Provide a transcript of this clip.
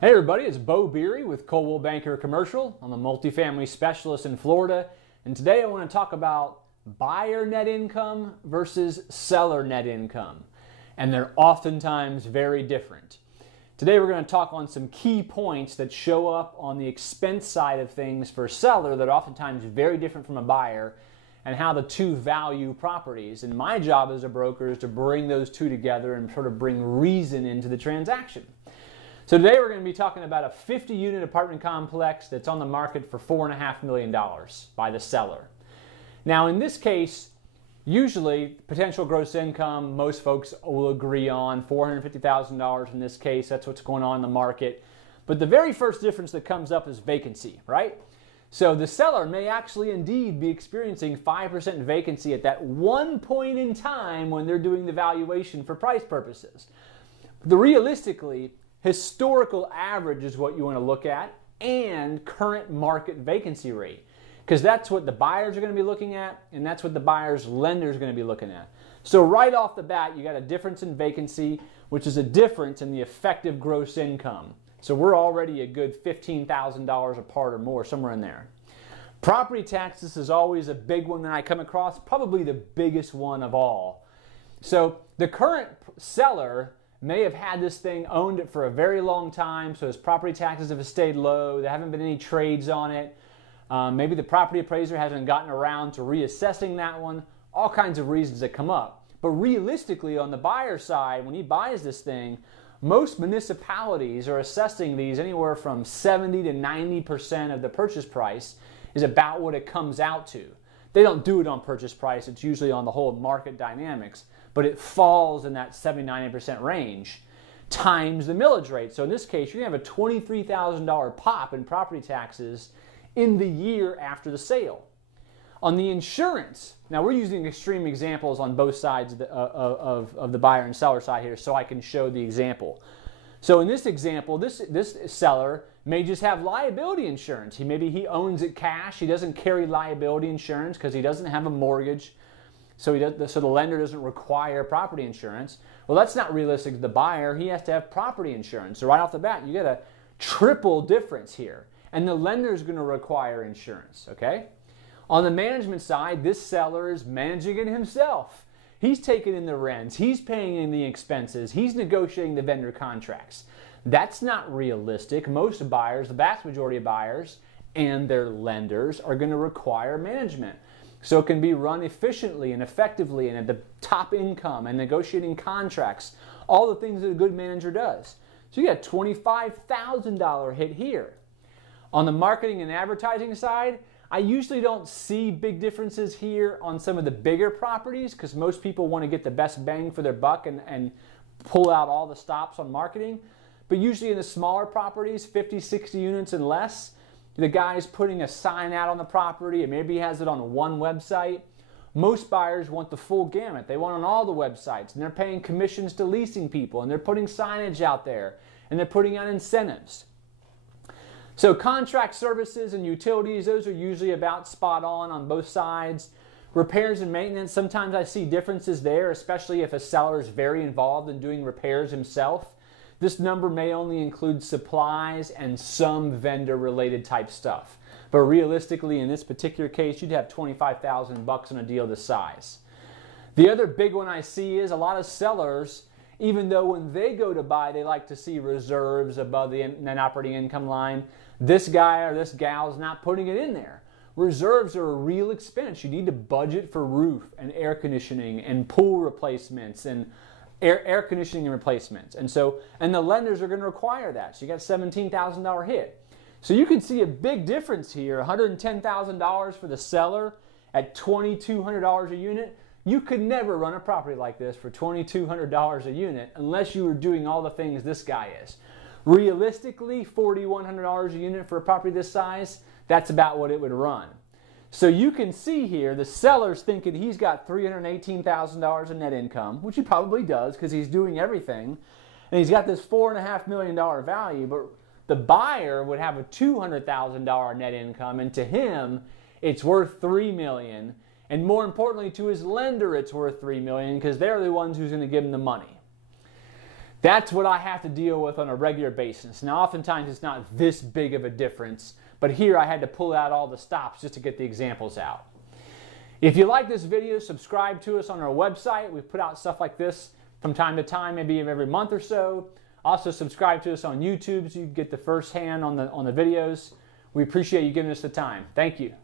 Hey everybody, it's Beau Beery with Coldwell Banker Commercial. I'm a multifamily specialist in Florida, and today I want to talk about buyer net income versus seller net income, and they're oftentimes very different. Today we're going to talk on some key points that show up on the expense side of things for a seller that are oftentimes very different from a buyer, and how the two value properties. And my job as a broker is to bring those two together and sort of bring reason into the transaction. So today we're going to be talking about a 50-unit apartment complex that's on the market for $4.5 million by the seller. Now in this case, usually potential gross income, most folks will agree on $450,000 in this case. That's what's going on in the market. But the very first difference that comes up is vacancy, right? So the seller may actually indeed be experiencing 5% vacancy at that one point in time when they're doing the valuation for price purposes. Realistically, historical average is what you want to look at, and current market vacancy rate, because that's what the buyers are going to be looking at, and that's what the buyer's lender is going to be looking at. So right off the bat, you got a difference in vacancy, which is a difference in the effective gross income. So we're already a good $15,000 apart or more, somewhere in there. Property taxes is always a big one that I come across, probably the biggest one of all. So the current seller may have had this thing, owned it for a very long time, so his property taxes have stayed low, there haven't been any trades on it, maybe the property appraiser hasn't gotten around to reassessing that one, all kinds of reasons that come up. But realistically, on the buyer side, when he buys this thing, most municipalities are assessing these anywhere from 70 to 90% of the purchase price is about what it comes out to. They don't do it on purchase price, it's usually on the whole market dynamics, but it falls in that 70-90% range times the millage rate. So in this case, you're going to have a $23,000 pop in property taxes in the year after the sale. On the insurance, now we're using extreme examples on both sides of the buyer and seller side here so I can show the example. So in this example, this seller may just have liability insurance. Maybe he owns it cash. He doesn't carry liability insurance because he doesn't have a mortgage. So the lender doesn't require property insurance. Well, that's not realistic to the buyer. He has to have property insurance. So right off the bat, you get a triple difference here. And the lender is going to require insurance, okay? On the management side, this seller is managing it himself. He's taking in the rents. He's paying in the expenses. He's negotiating the vendor contracts. That's not realistic. Most buyers, the vast majority of buyers and their lenders are going to require management. So it can be run efficiently and effectively and at the top income and negotiating contracts, all the things that a good manager does. So you got a $25,000 hit here. On the marketing and advertising side, I usually don't see big differences here on some of the bigger properties because most people want to get the best bang for their buck and pull out all the stops on marketing. But usually in the smaller properties, 50, 60 units and less, the guy's putting a sign out on the property, and maybe he has it on one website. Most buyers want the full gamut. They want it on all the websites, and they're paying commissions to leasing people, and they're putting signage out there, and they're putting out incentives. So contract services and utilities, those are usually about spot on both sides. Repairs and maintenance, sometimes I see differences there, especially if a seller is very involved in doing repairs himself. This number may only include supplies and some vendor-related type stuff. But realistically, in this particular case, you'd have $25,000 on a deal this size. The other big one I see is a lot of sellers, even though when they go to buy, they like to see reserves above the net operating income line, this guy or this gal is not putting it in there. Reserves are a real expense. You need to budget for roof and air conditioning and pool replacements and air conditioning and replacements. And the lenders are going to require that. So you got a $17,000 hit. So you can see a big difference here, $110,000 for the seller at $2,200 a unit. You could never run a property like this for $2,200 a unit unless you were doing all the things this guy is. Realistically, $4,100 a unit for a property this size, that's about what it would run. So you can see here the seller's thinking he's got $318,000 in net income, which he probably does because he's doing everything, and he's got this $4.5 million value, but the buyer would have a $200,000 net income, and to him it's worth $3 million, and more importantly to his lender it's worth $3 million because they're the ones who's going to give him the money. That's what I have to deal with on a regular basis. Now, oftentimes it's not this big of a difference, but here I had to pull out all the stops just to get the examples out. If you like this video, subscribe to us on our website. We put out stuff like this from time to time, maybe every month or so. Also, subscribe to us on YouTube so you can get the first hand on the videos. We appreciate you giving us the time. Thank you.